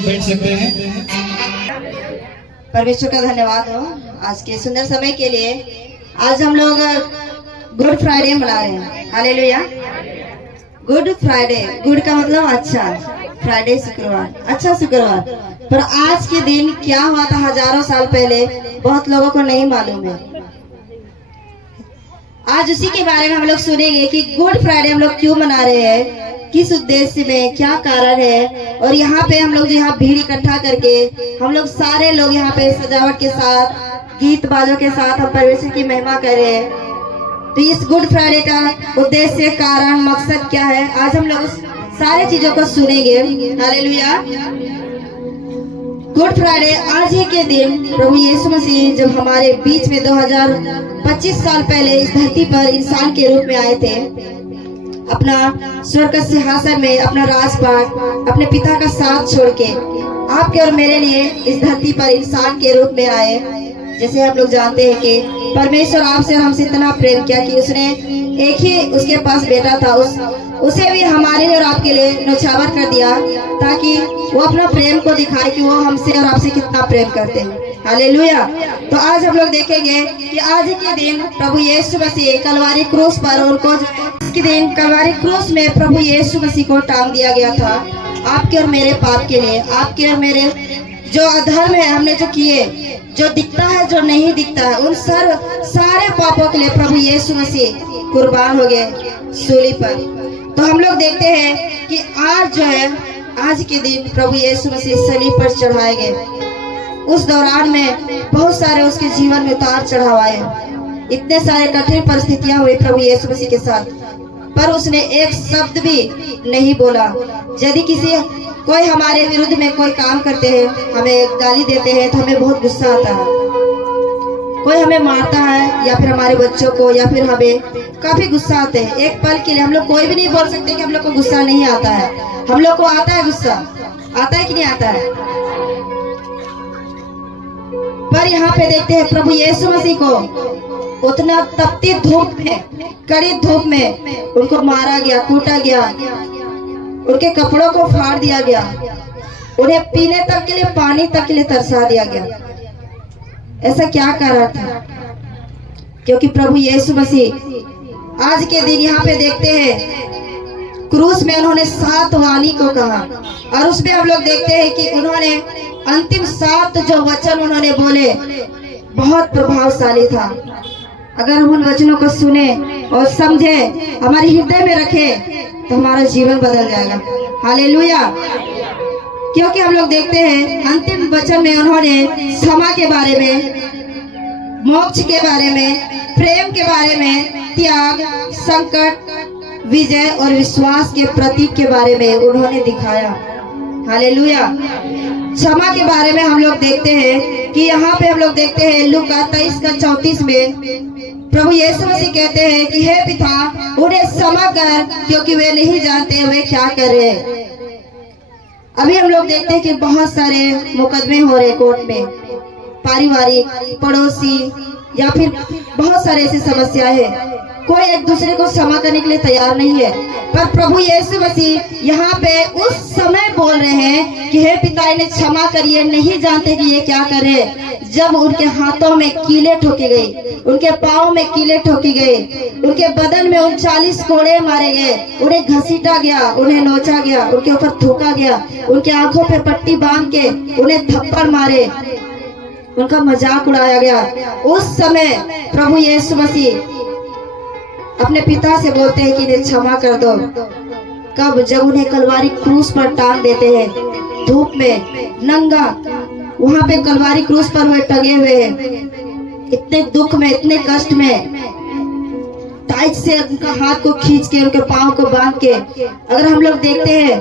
बैठ सकते हैं। परमेश्वर का धन्यवाद हो आज के सुंदर समय के लिए। आज हम लोग गुड फ्राइडे मना रहे हैं। हालेलुया। गुड फ्राइडे, गुड का मतलब अच्छा, फ्राइडे शुक्रवार, अच्छा शुक्रवार। पर आज के दिन क्या हुआ था हजारों साल पहले बहुत लोगों को नहीं मालूम है। आज उसी के बारे में हम लोग सुनेंगे कि गुड फ्राइडे हम लोग क्यों मना रहे हैं, किस उद्देश्य में, क्या कारण है। और यहाँ पे हम लोग जो यहाँ भीड़ इकट्ठा करके हम लोग सारे लोग यहाँ पे सजावट के साथ, गीत बाजों के साथ हम परमेश्वर की महिमा कर रहे हैं। तो इस गुड फ्राइडे का उद्देश्य, कारण, मकसद क्या है, आज हम लोग उस सारे चीजों को सुनेंगे। हालेलुया। गुड फ्राइडे आज ही के दिन प्रभु यीशु मसीह जब हमारे बीच में 2025 साल पहले इस धरती पर इंसान के रूप में आए थे, अपना स्वर्ग का सिंहासन में अपना राजपाट अपने पिता का साथ छोड़ के आपके और मेरे लिए इस धरती पर इंसान के रूप में आए। जैसे हम लोग जानते हैं कि परमेश्वर आपसे और हमसे इतना प्रेम किया कि उसने एक ही उसके पास बेटा था, उसे भी हमारे लिए और आपके लिए न्यौछावर कर दिया ताकि वो अपना प्रेम को दिखाए कि वो हमसे और आपसे कितना प्रेम करते हैं। हालेलुया। तो आज हम लोग देखेंगे कि आज के दिन प्रभु यीशु मसीह कलवारी क्रूस पर, उनको के दिन कलवारी क्रूस में प्रभु यीशु मसीह को टांग दिया गया था आपके और मेरे पाप के लिए। आपके और मेरे जो अधर्म है हमने जो किए, जो दिखता है जो नहीं दिखता है, उन सारे पापों के लिए प्रभु यीशु मसीह कुर्बान हो गए सूली पर। तो हम लोग देखते हैं कि आज जो है, आज के दिन प्रभु यीशु मसीह सलीब पर चढ़ाए गए। उस दौरान में बहुत सारे उसके जीवन में उतार चढ़ाव आए, इतने सारे कठिन परिस्थितियां हुई प्रभु यीशु मसीह के साथ, पर उसने एक शब्द भी नहीं बोला। यदि कोई हमारे विरुद्ध में कोई काम करते हैं, हमें गाली देते हैं, तो हमें बहुत गुस्सा आता है। कोई हमें मारता है या फिर हमारे बच्चों को, या फिर हमें काफी गुस्सा आते हैं। एक पल के लिए हम लोग कोई भी नहीं बोल सकते कि हम लोग को गुस्सा नहीं आता है। हम लोग को आता है गुस्सा, आता है कि नहीं आता है। पर यहाँ पे देखते हैं प्रभु यीशु मसीह को उतना तपती धूप में, कड़ी धूप में उनको मारा गया, कूटा गया, उनके कपड़ों को फाड़ दिया गया, उन्हें पीने तक के लिए, पानी तक के लिए तरसा दिया गया। ऐसा क्या कारण था? क्योंकि प्रभु यीशु मसीह आज के दिन यहाँ पे देखते हैं क्रूस में उन्होंने 7 वाणी को कहा, और उसमें हम लोग देखते हैं कि उन्होंने अंतिम 7 जो वचन उन्होंने बोले बहुत प्रभावशाली था। अगर हम उन वचनों को सुने और समझे, हमारे हृदय में रखे, तो हमारा जीवन बदल जाएगा। हालेलुया। क्योंकि हम लोग देखते हैं अंतिम वचन में उन्होंने क्षमा के बारे में, मोक्ष के बारे में, प्रेम के बारे में, त्याग, संकट, विजय और विश्वास के प्रतीक के बारे में उन्होंने दिखाया। हालेलुया। क्षमा के बारे में हम लोग देखते हैं कि यहाँ पे हम लोग देखते हैं लूका 23:34 में प्रभु यीशु मसीह कहते हैं कि हे पिता उन्हें क्षमा कर, क्योंकि वे नहीं जानते वे क्या कर रहे हैं। अभी हम लोग देखते हैं कि बहुत सारे मुकदमे हो रहे कोर्ट में, पारिवारिक, पड़ोसी, या फिर बहुत सारे ऐसी समस्याएं हैं। कोई एक दूसरे को क्षमा करने के लिए तैयार नहीं है। पर प्रभु यीशु मसीह यहाँ पे उस समय बोल रहे हैं कि हे पिता इन्हें क्षमा करिए, नहीं जानते कि ये क्या कर रहे हैं। जब उनके हाथों में कीले ठोकी गई, उनके पाँव में कीले ठोकी गए, उनके बदन में 39 कोड़े मारे गए, उन्हें घसीटा गया, उन्हें नोचा गया, उनके ऊपर थूका गया, उनके आंखों पे पट्टी बांध के उन्हें थप्पड़ मारे, उनका मजाक उड़ाया गया। उस समय प्रभु यीशु मसीह अपने पिता से बोलते हैं कि इन्हें क्षमा कर दो। कब? जब उन्हें कलवारी क्रूस पर टांग देते हैं, धूप में, नंगा, वहां पे कलवारी क्रूस पर वे टंगे हुए हैं, इतने दुख में, इतने कष्ट में, टाइट से उनका हाथ को खींच के, उनके पाँव को बांध के। अगर हम लोग देखते हैं,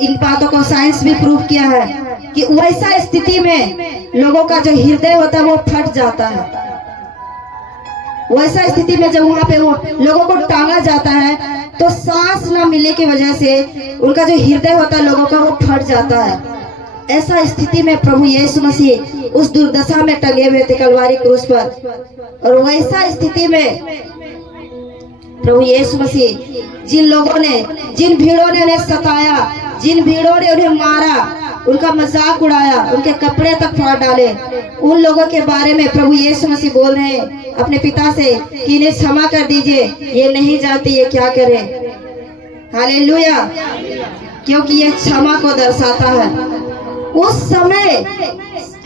इन बातों को साइंस भी प्रूव किया है कि वैसा स्थिति में लोगों का जो हृदय होता है वो फट जाता है। वैसा स्थिति में जब वहां पे वो लोगों को टांगा जाता है तो सांस न मिलने की वजह से उनका जो हृदय होता है लोगों का वो फट जाता है। ऐसा स्थिति में प्रभु यीशु मसीह उस दुर्दशा में टंगे हुए थे कलवारी क्रूस पर। और वैसा स्थिति में प्रभु यीशु मसीह जिन लोगों ने, जिन भीड़ों ने उन्हें सताया, जिन भीड़ों ने उन्हें मारा, उनका मजाक उड़ाया, उनके कपड़े तक फाड़ डाले, उन लोगों के बारे में प्रभु यीशु मसीह बोल रहे हैं अपने पिता से कि इन्हें क्षमा कर दीजिए, ये नहीं जानते ये क्या करें। हालेलुया, क्योंकि ये क्षमा को दर्शाता है। उस समय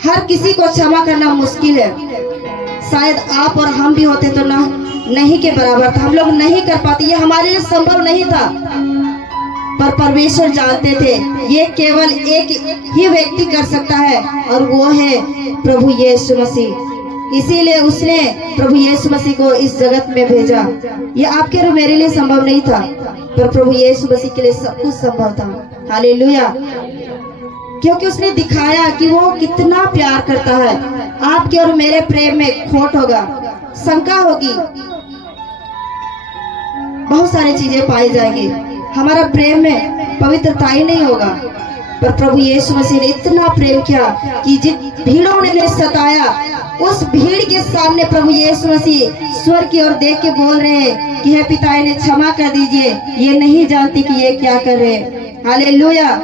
हर किसी को क्षमा करना मुश्किल है। शायद आप और हम भी होते तो नहीं के बराबर था, हम लोग नहीं कर पाते, ये हमारे लिए संभव नहीं था। पर परमेश्वर जानते थे ये केवल एक ही व्यक्ति कर सकता है और वो है प्रभु यीशु मसीह। इसीलिए उसने प्रभु यीशु मसीह को इस जगत में भेजा। ये आपके और मेरे लिए संभव नहीं था, पर प्रभु यीशु मसीह के लिए सब कुछ संभव था। हालेलुया, क्योंकि उसने दिखाया कि वो कितना प्यार करता है। आपके और मेरे प्रेम में खोट होगा, शंका होगी, बहुत सारी चीजें पाई जाएंगी, हमारा प्रेम में पवित्रता ही नहीं होगा। पर प्रभु यीशु मसीह ने इतना प्रेम किया कि जिन भीड़ों ने उन्हें सताया, उस भीड़ के सामने प्रभु यीशु मसीह स्वर की ओर देख के बोल रहे हैं कि हे पिता इन्हें क्षमा कर दीजिए, ये नहीं जानती कि ये क्या कर रहे हैं। हालेलुया,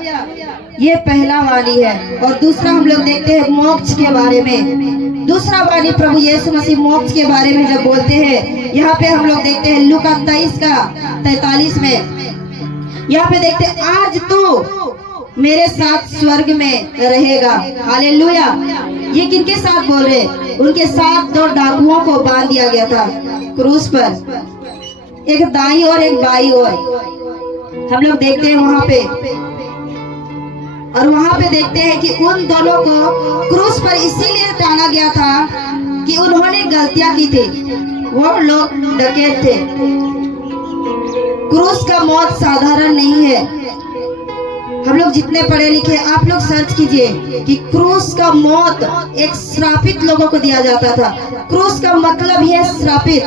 ये पहला वाणी है। और दूसरा हम लोग देखते हैं मोक्ष के बारे में। दूसरा वाणी प्रभु यीशु मसीह मोक्ष के बारे में जब बोलते हैं, यहाँ पे हम लोग देखते हैं लूका 23:43 में, यहाँ पे देखते हैं आज तू मेरे साथ स्वर्ग में रहेगा। हालेलुया, ये किनके साथ बोल रहे? उनके साथ 2 डाकुओं को बांध दिया गया था क्रूस पर, एक दाई और एक बाई ओर। हम लोग देखते हैं वहां पे, और वहां पे देखते हैं कि उन दोनों को क्रूस पर इसीलिए टांगा गया था कि उन्होंने गलतियां की थी, वो लोग डकैत थे। क्रूस का मौत साधारण नहीं है। हम लोग जितने पढ़े लिखे, आप लोग सर्च कीजिए कि क्रूस का मौत एक श्रापित लोगों को दिया जाता था। क्रूस का मतलब ही है श्रापित,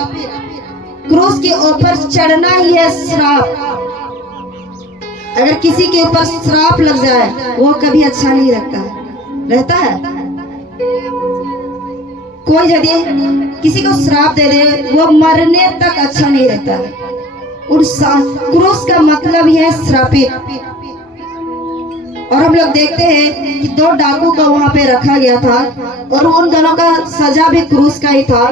क्रूस के ऊपर चढ़ना ही है श्राप। अगर किसी के ऊपर श्राप लग जाए वो कभी अच्छा नहीं रहता है। कोई यदि किसी को श्राप दे दे वो मरने तक अच्छा नहीं रहता है। क्रूस का मतलब ही है श्रापित। और हम लोग देखते हैं कि 2 डाकू को वहां पे रखा गया था और उन दोनों का सजा भी क्रूस का ही था।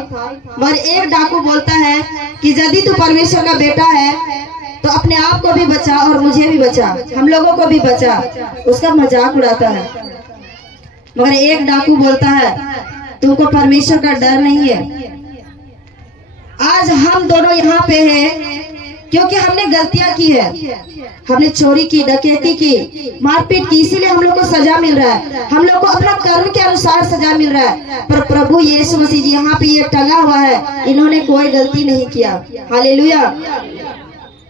मगर एक डाकू बोलता है कि यदि तू परमेश्वर का बेटा है तो अपने आप को भी बचा और मुझे भी बचा, हम लोगों को भी बचा। उसका मजाक उड़ाता है। मगर एक डाकू बोलता है तुमको परमेश्वर का डर नहीं है। आज हम दोनों यहाँ पे हैं क्योंकि हमने गलतियां की है, हमने चोरी की, डकैती की, मारपीट की, इसीलिए हम लोग को सजा मिल रहा है। हम लोग को अपना कर्म के अनुसार सजा मिल रहा है। पर प्रभु यीशु मसीह जी यहाँ पे ये टंगा हुआ है, इन्होंने कोई गलती नहीं किया। हालेलुया।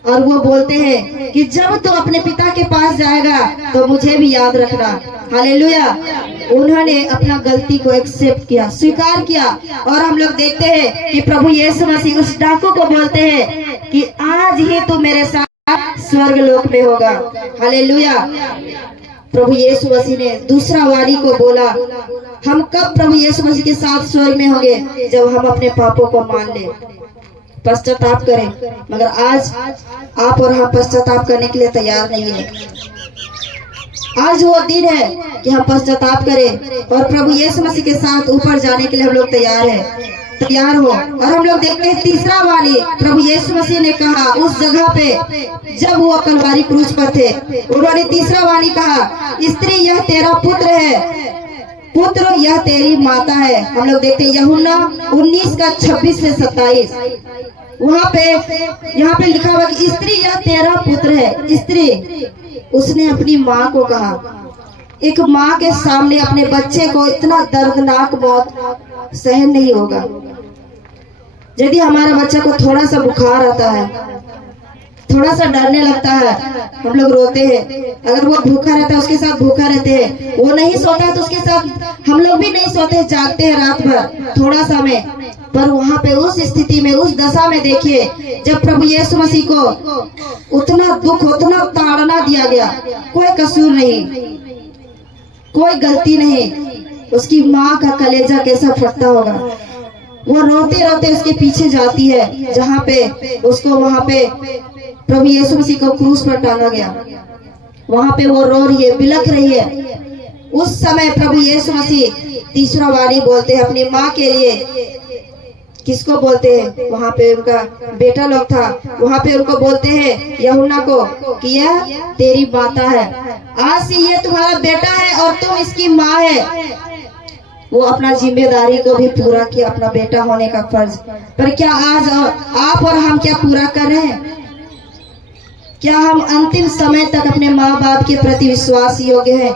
और वो बोलते हैं कि जब तू अपने पिता के पास जाएगा तो मुझे भी याद रखना। हालेलुया। उन्होंने अपना गलती को एक्सेप्ट किया, स्वीकार किया। और हम लोग देखते हैं कि प्रभु यीशु मसीह उस डाकू को बोलते हैं कि आज ही तू मेरे साथ स्वर्ग लोक में होगा। हालेलुया। प्रभु यीशु मसीह ने दूसरा वाणी को बोला। हम कब प्रभु यीशु मसीह के साथ स्वर्ग में होंगे? जब हम अपने पापों को मान ले, पश्चाताप करें। मगर आज आप और हम पश्चाताप करने के लिए तैयार नहीं है। आज वो दिन है कि हम पश्चाताप करें और प्रभु यीशु मसीह के साथ ऊपर जाने के लिए हम लोग तैयार हो। और हम लोग देखते हैं तीसरा वाणी प्रभु यीशु मसीह ने कहा उस जगह पे जब वो कलवारी क्रूस पर थे। उन्होंने तीसरा वाणी कहा, स्त्री यह तेरा पुत्र है, पुत्र यह तेरी माता है। हम लोग देखते हैं यूहन्ना 19:26 से 27। वहाँ पे लिखा हुआ कि स्त्री यह तेरा पुत्र है। स्त्री, उसने अपनी माँ को कहा। एक माँ के सामने अपने बच्चे को इतना दर्दनाक मौत सहन नहीं होगा। यदि हमारा बच्चा को थोड़ा सा बुखार आता है, थोड़ा सा डरने लगता है, हम लोग रोते हैं। अगर वो भूखा रहता है उसके साथ भूखा रहते हैं, वो नहीं सोता है तो उसके साथ हम लोग भी नहीं सोते, जागते हैं रात भर थोड़ा सा में। पर वहाँ पे उस स्थिति में, उस दशा में देखिए, जब प्रभु यीशु मसीह को उतना दुख, उतना ताड़ना दिया गया, कोई कसूर नहीं, कोई गलती नहीं, उसकी माँ का कलेजा कैसा फटता होगा। वो रोते रोते उसके पीछे जाती है, जहाँ पे उसको, वहाँ पे प्रभु यीशु मसीह को क्रूस पर टांगा गया, वहाँ पे वो रो रही है, बिलख रही है। उस समय प्रभु यीशु मसीह तीसरा वाणी बोलते हैं अपनी माँ के लिए। किसको बोलते हैं? वहाँ पे उनका बेटा लोग था, वहाँ पे उनको बोलते हैं यूहन्ना को कि यह तेरी माता है, आज से ये तुम्हारा बेटा है और तुम इसकी माँ है। वो अपना जिम्मेदारी को भी पूरा किया, अपना बेटा होने का फर्ज। पर क्या आज आप और हम क्या पूरा कर रहे हैं? क्या हम अंतिम समय तक अपने माँ बाप के प्रति विश्वास योग्य हैं?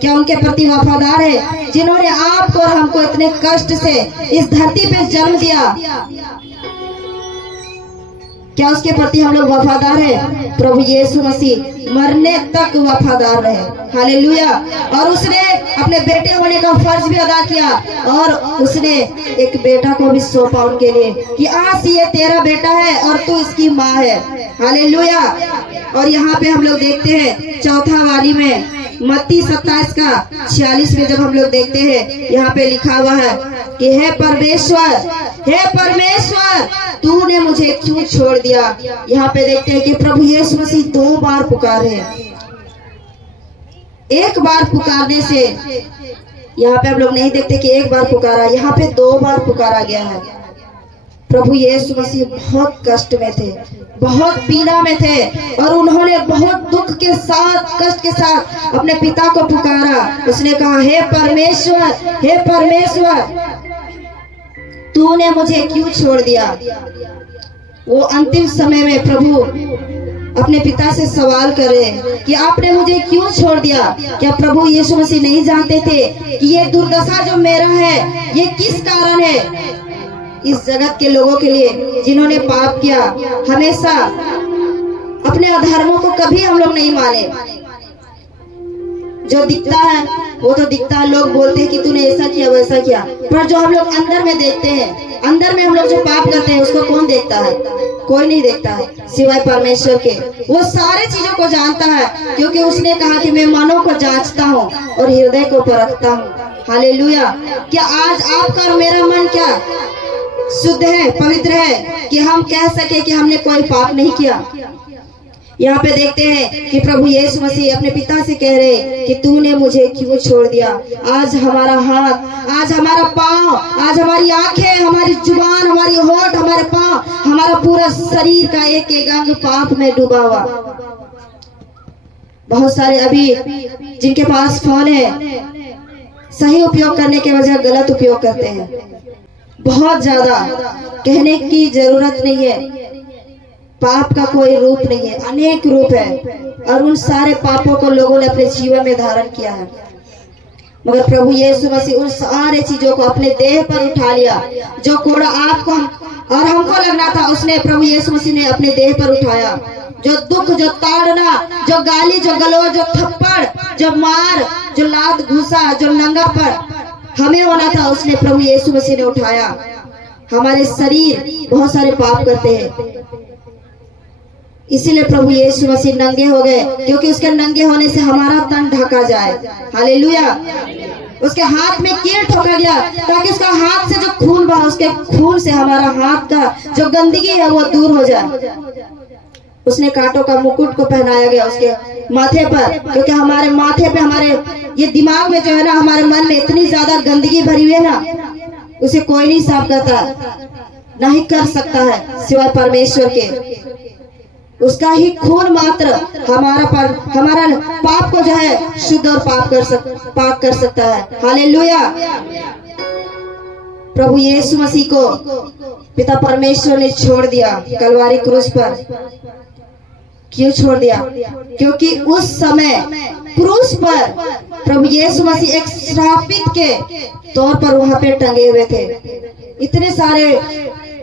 क्या उनके प्रति वफादार है, जिन्होंने आपको और हमको इतने कष्ट से इस धरती पे जन्म दिया? क्या उसके प्रति हम लोग वफादार है? प्रभु यीशु मसीह मरने तक वफादार रहे, हालेलुया। और उसने अपने बेटे होने का फर्ज भी अदा किया, और उसने एक बेटा को भी सौंपा उनके लिए कि आज ये तेरा बेटा है और तू इसकी माँ है, हालेलुया। और यहाँ पे हम लोग देखते हैं चौथा वाली में, मत्ती 27 का 46 में जब हम लोग देखते हैं, यहाँ पे लिखा हुआ है कि हे परमेश्वर तूने मुझे क्यों छोड़ दिया। यहाँ पे देखते हैं कि प्रभु यीशु मसीह 2 बार पुकारे हैं। एक बार पुकारने से, यहाँ पे हम लोग नहीं देखते कि एक बार पुकारा, यहाँ पे 2 बार पुकारा गया है। प्रभु यीशु मसीह बहुत कष्ट में थे, बहुत पीड़ा में थे, और उन्होंने बहुत दुख के साथ, कष्ट के साथ अपने पिता को पुकारा। उसने कहा हे परमेश्वर तूने मुझे क्यों छोड़ दिया। वो अंतिम समय में प्रभु अपने पिता से सवाल करे कि आपने मुझे क्यों छोड़ दिया। क्या प्रभु यीशु मसीह नहीं जानते थे कि ये दुर्दशा जो मेरा है ये किस कारण है? इस जगत के लोगों के लिए जिन्होंने पाप किया, हमेशा अपने अधर्मों को कभी हम लोग नहीं माने। जो दिखता है वो तो दिखता है, लोग बोलते हैं कि तूने ऐसा किया वैसा किया, पर जो हम लोग अंदर में देखते हैं, अंदर में हम लोग जो पाप करते हैं उसको कौन देखता है? कोई नहीं देखता है सिवाय परमेश्वर के। वो सारे चीजों को जानता है, क्योंकि उसने कहा कि मैं मनों को जांचता हूँ और हृदय को परखता हूँ, हालेलुया। क्या आज आपका और मेरा मन क्या शुद्ध है, पवित्र है कि हम कह सके कि हमने कोई पाप नहीं किया? यहाँ पे देखते हैं कि प्रभु यीशु मसीह अपने पिता से कह रहे कि तूने मुझे क्यों छोड़ दिया। आज हमारा हाथ, आज हमारा पाँव, आज हमारी आंखें, हमारी जुबान, हमारी होठ, हमारे पाँव, हमारा पूरा शरीर का एक एक अंग पाप में डूबा हुआ। बहुत सारे अभी जिनके पास फोन है, सही उपयोग करने के बजाय गलत उपयोग करते हैं। बहुत ज्यादा कहने की जरूरत नहीं है, पाप का कोई रूप नहीं है, अनेक रूप है, और उन सारे पापों को लोगों ने अपने जीवन में धारण किया है। मगर प्रभु यीशु मसीह उन सारे चीजों को अपने देह पर उठा लिया। जो कोड़ा आपको और हमको लगना था, उसने प्रभु यीशु मसीह ने अपने देह पर उठाया। जो दुख, जो ताड़ना, जो गाली, जो गलौज, जो थप्पड़, जो मार, जो लात घुसा, जो नंगापन हमें होना था, उसने प्रभु यीशु मसीह ने उठाया। हमारे शरीर बहुत सारे पाप करते हैं, इसीलिए प्रभु यीशु मसीह नंगे हो गए, क्योंकि उसके नंगे होने से हमारा तन ढका जाए, हालेलुया। उसके हाथ में कील ठोका गया ताकि उसका हाथ से जो खून बहा, उसके खून से हमारा हाथ का जो गंदगी है वो दूर हो जाए। उसने कांटों का मुकुट को पहनाया गया उसके माथे पर, क्योंकि हमारे माथे पे, हमारे ये दिमाग में जो है ना, हमारे मन में इतनी ज्यादा गंदगी भरी हुई है ना, उसे कोई नहीं साफ करता, नहीं कर सकता है सिवाय परमेश्वर के। उसका ही खून मात्र हमारा पाप को जो है शुद्ध और पाक कर सकता है, हालेलुया। प्रभु यीशु मसीह को पिता परमेश्वर ने छोड़ दिया कलवारी क्रूस पर। क्यों छोड़ दिया? क्योंकि उस समय क्रूस पर प्रभु यीशु मसीह एक श्रापित के तौर पर वहां पे टंगे हुए थे। इतने सारे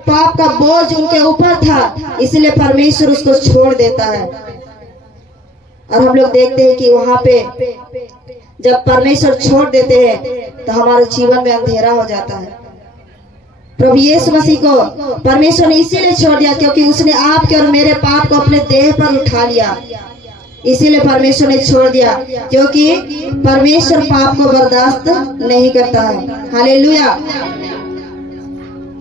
पाप का बोझ उनके ऊपर था, इसलिए परमेश्वर उसको छोड़ देता है। और हम लोग देखते हैं कि वहां पे जब परमेश्वर छोड़ देते हैं तो हमारे जीवन में अंधेरा हो जाता है। प्रभु यीशु मसीह को परमेश्वर ने इसीलिए छोड़ दिया क्योंकि उसने आपके और मेरे पाप को अपने देह पर उठा लिया। इसीलिए परमेश्वर ने छोड़ दिया, क्योंकि परमेश्वर पाप को बर्दाश्त नहीं करता है। हालेलुया।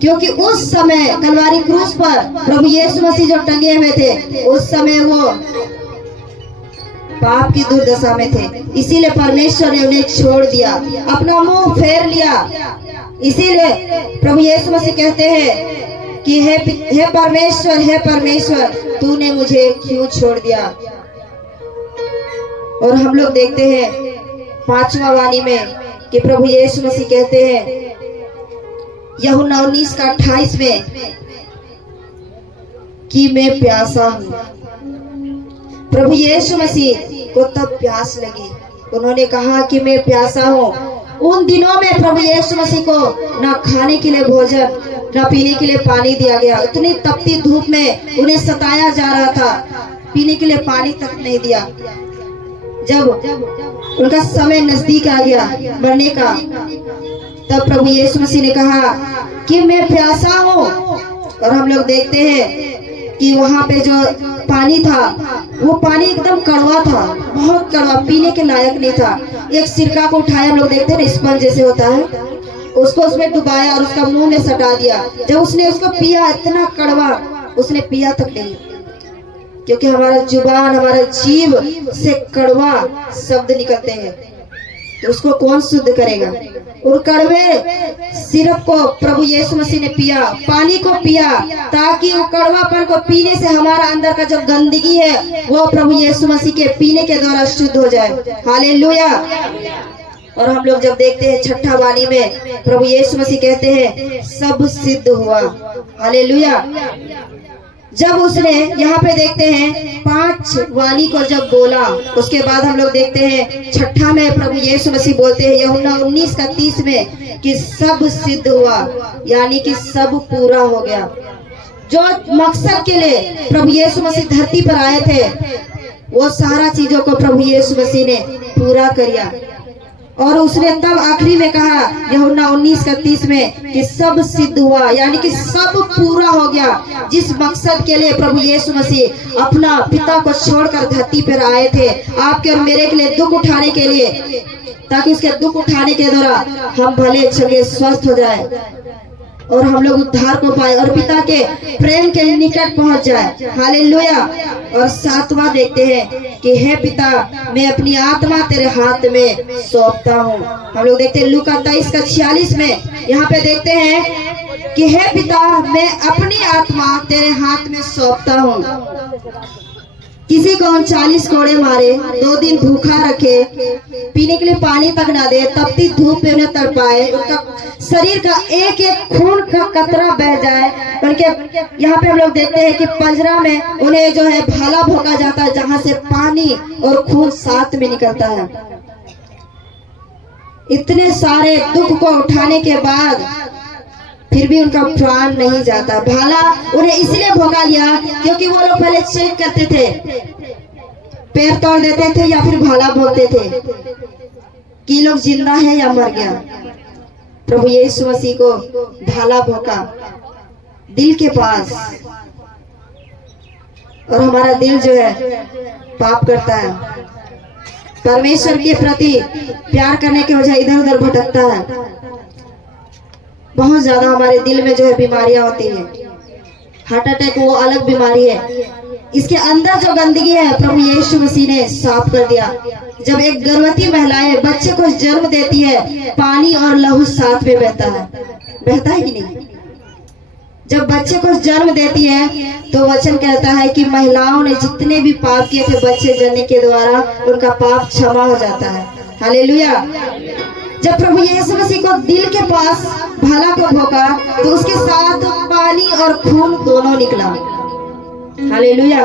क्योंकि उस समय कलवारी क्रूस पर प्रभु यीशु मसीह जो टंगे हुए थे, उस समय वो पाप की दुर्दशा में थे। इसीलिए परमेश्वर ने उन्हें छोड़ दिया, अपना मुंह फेर लिया। इसीलिए प्रभु यीशु मसीह कहते हैं कि हे परमेश्वर, तूने मुझे क्यों छोड़ दिया। और हम लोग देखते हैं 5वां वाणी में कि प्रभु यीशु मसीह कहते हैं यूहन्ना 19:28 में कि मैं प्यासा हूं। प्रभु यीशु मसीह को तब प्यास लगी, उन्होंने कहा कि मैं प्यासा हूं। उन दिनों में प्रभु यीशु मसीह को ना खाने के लिए भोजन, ना पीने के लिए पानी दिया गया। इतनी तपती धूप में उन्हें सताया जा रहा था, पीने के लिए पानी तक नहीं दिया। जब उनका समय नजदीक आ गया मरने का, तब प्रभु यीशु मसीह ने कहा कि मैं प्यासा हूँ। और हम लोग देखते हैं कि वहाँ पे जो पानी था, वो पानी एकदम कड़वा था, बहुत कड़वा, पीने के लायक नहीं था। एक सिरका को उठाया, हम लोग देखते हैं ना स्पंज जैसे होता है, उसको उसमें डुबाया और उसका मुंह में सटा दिया। जब उसने उसको पिया, इतना कड़वा, उसने पिया तक नहीं, क्योंकि हमारा जुबान, हमारा जीभ से कड़वा शब्द निकलते हैं, तो उसको कौन शुद्ध करेगा। और कड़वे सिरप को प्रभु यीशु मसीह ने पिया, पानी को पिया, ताकि वो कड़वापन को पीने से हमारा अंदर का जो गंदगी है वो प्रभु यीशु मसीह के पीने के द्वारा शुद्ध हो जाए। हालेलुया। और हम लोग जब देखते हैं 6ठा वाणी में प्रभु यीशु मसीह कहते हैं सब सिद्ध हुआ। हालेलुया। जब उसने यहाँ पे देखते हैं 5 वाणी को जब बोला, उसके बाद हम लोग देखते हैं 6ठा में प्रभु यीशु मसीह बोलते हैं यूहन्ना 19:30 में कि सब सिद्ध हुआ, यानी कि सब पूरा हो गया। जो मकसद के लिए प्रभु यीशु मसीह धरती पर आए थे, वो सारा चीजों को प्रभु यीशु मसीह ने पूरा किया। और उसने तब आखिरी में कहा यूहन्ना 19:30 में कि सब सिद्ध हुआ, यानी कि सब पूरा हो गया। जिस मकसद के लिए प्रभु यीशु मसीह अपना पिता को छोड़कर धरती पर आए थे, आपके और मेरे के लिए दुख उठाने के लिए, ताकि उसके दुख उठाने के द्वारा हम भले चंगे स्वस्थ हो जाए और हम लोग उद्धार को पाए और पिता के प्रेम के निकट पहुंच जाए। हालेलुया। और 7वां देखते हैं कि हे पिता, मैं अपनी आत्मा तेरे हाथ में सौंपता हूँ। हम लोग देखते हैं लूका 23:46 में, यहाँ पे देखते हैं कि हे पिता, मैं अपनी आत्मा तेरे हाथ में सौंपता हूँ। किसी को 39 कोड़े मारे, 2 दिन भूखा रखे, पीने के लिए पानी तक ना दे, तपती धूप में उन्हें तड़पाए, उनका शरीर का एक एक खून का कतरा बह जाए। उनके यहाँ पे हम लोग देखते हैं कि पंजरा में उन्हें जो है भाला भोंका जाता है, जहाँ से पानी और खून साथ में निकलता है। इतने सारे दुख को उठाने के बाद फिर भी उनका प्राण नहीं जाता। भाला उन्हें इसलिए भोंका लिया क्योंकि वो लोग पहले चेक करते थे, पैर तोड़ देते थे या फिर भाला भोंकते थे कि लोग जिंदा है या मर गया। प्रभु यीशु मसीह को भाला भोंका दिल के पास, और हमारा दिल जो है पाप करता है, परमेश्वर के प्रति प्यार करने के वजह इधर उधर भटकता है। बहुत ज्यादा हमारे दिल में जो है बीमारियां होती है। हार्ट अटैक वो अलग बीमारी है, इसके अंदर जो गंदगी है प्रभु यीशु मसीह ने साफ कर दिया। जब एक गर्भवती महिलाएं बच्चे को जन्म देती है, पानी और लहू साथ में बहता है कि नहीं। जब बच्चे को जन्म देती है तो वचन कहता है कि महिलाओं ने जितने भी पाप किए थे बच्चे जन्म के द्वारा, उनका पाप क्षमा हो जाता है। हालेलुया। जब प्रभु यीशु मसीह को दिल के पास भाला को भोंका तो उसके साथ पानी और खून दोनों निकला। हालेलुया।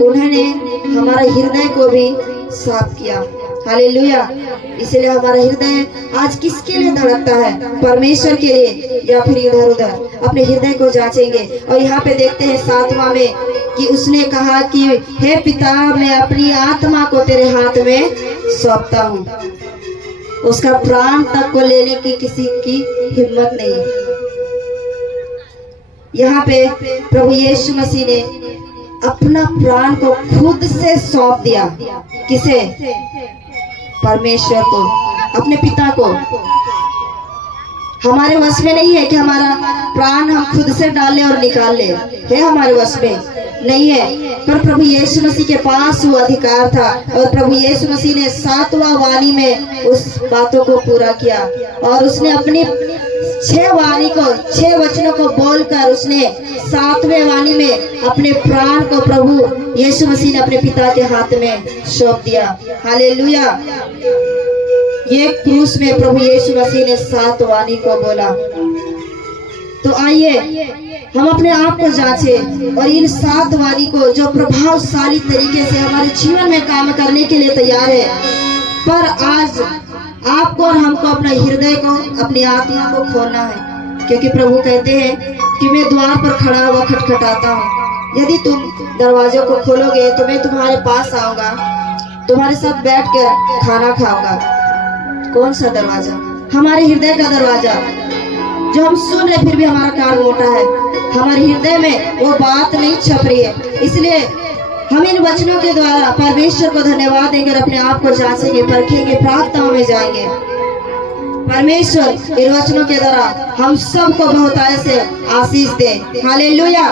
उन्होंने हमारे हृदय को भी साफ किया। हालेलुया। इसलिए हमारा हृदय आज किसके लिए धड़कता है, परमेश्वर के लिए या फिर इधर उधर। अपने हृदय को जांचेंगे। और यहाँ पे देखते हैं 7वां में कि उसने कहा कि हे पिता, मैं अपनी आत्मा को तेरे हाथ में सौंपता हूँ। उसका प्राण तक को लेने की किसी की हिम्मत नहीं। यहाँ पे प्रभु यीशु मसीह ने अपना प्राण को खुद से सौंप दिया। किसे? परमेश्वर को, अपने पिता को। हमारे वश में नहीं है कि हमारा प्राण हम खुद से डाल ले और निकाल ले, है हमारे वश में नहीं है। पर प्रभु यीशु मसीह के पास वो अधिकार था और प्रभु यीशु मसीह ने 7वां वाणी में उस बातों को पूरा किया और उसने अपनी 6 वाणी को, 6 वचनों को बोलकर उसने 7वें वाणी में अपने प्राण को प्रभु यीशु मसीह ने अपने पिता के हाथ में सौंप दिया। हालेलुया। ये क्रूस में प्रभु यीशु मसीह ने 7 वाणी को बोला। तो आइए हम अपने आप को जांचें और इन 7 वाणी को जो प्रभावशाली तरीके से हमारे जीवन में काम करने के लिए तैयार है। पर आज आपको और हमको अपना हृदय को, अपनी आत्मा को खोलना है, क्योंकि प्रभु कहते हैं कि मैं द्वार पर खड़ा हुआ खटखटाता हूँ। यदि तुम दरवाजों को खोलोगे तो मैं तुम्हारे पास आऊंगा, तुम्हारे साथ बैठकर खाना खाऊंगा। कौन सा दरवाजा? हमारे हृदय का दरवाजा, जो हम सुन रहे फिर भी हमारा कान मोटा है, हमारे हृदय में वो बात नहीं छप रही है। इसलिए हम इन वचनों के द्वारा परमेश्वर को धन्यवाद देकर अपने आप को जांचेंगे, परखेंगे, प्रार्थनाओं में जाएंगे। परमेश्वर इन वचनों के द्वारा हम सबको बहुतायत से आशीष दे। हालेलुया।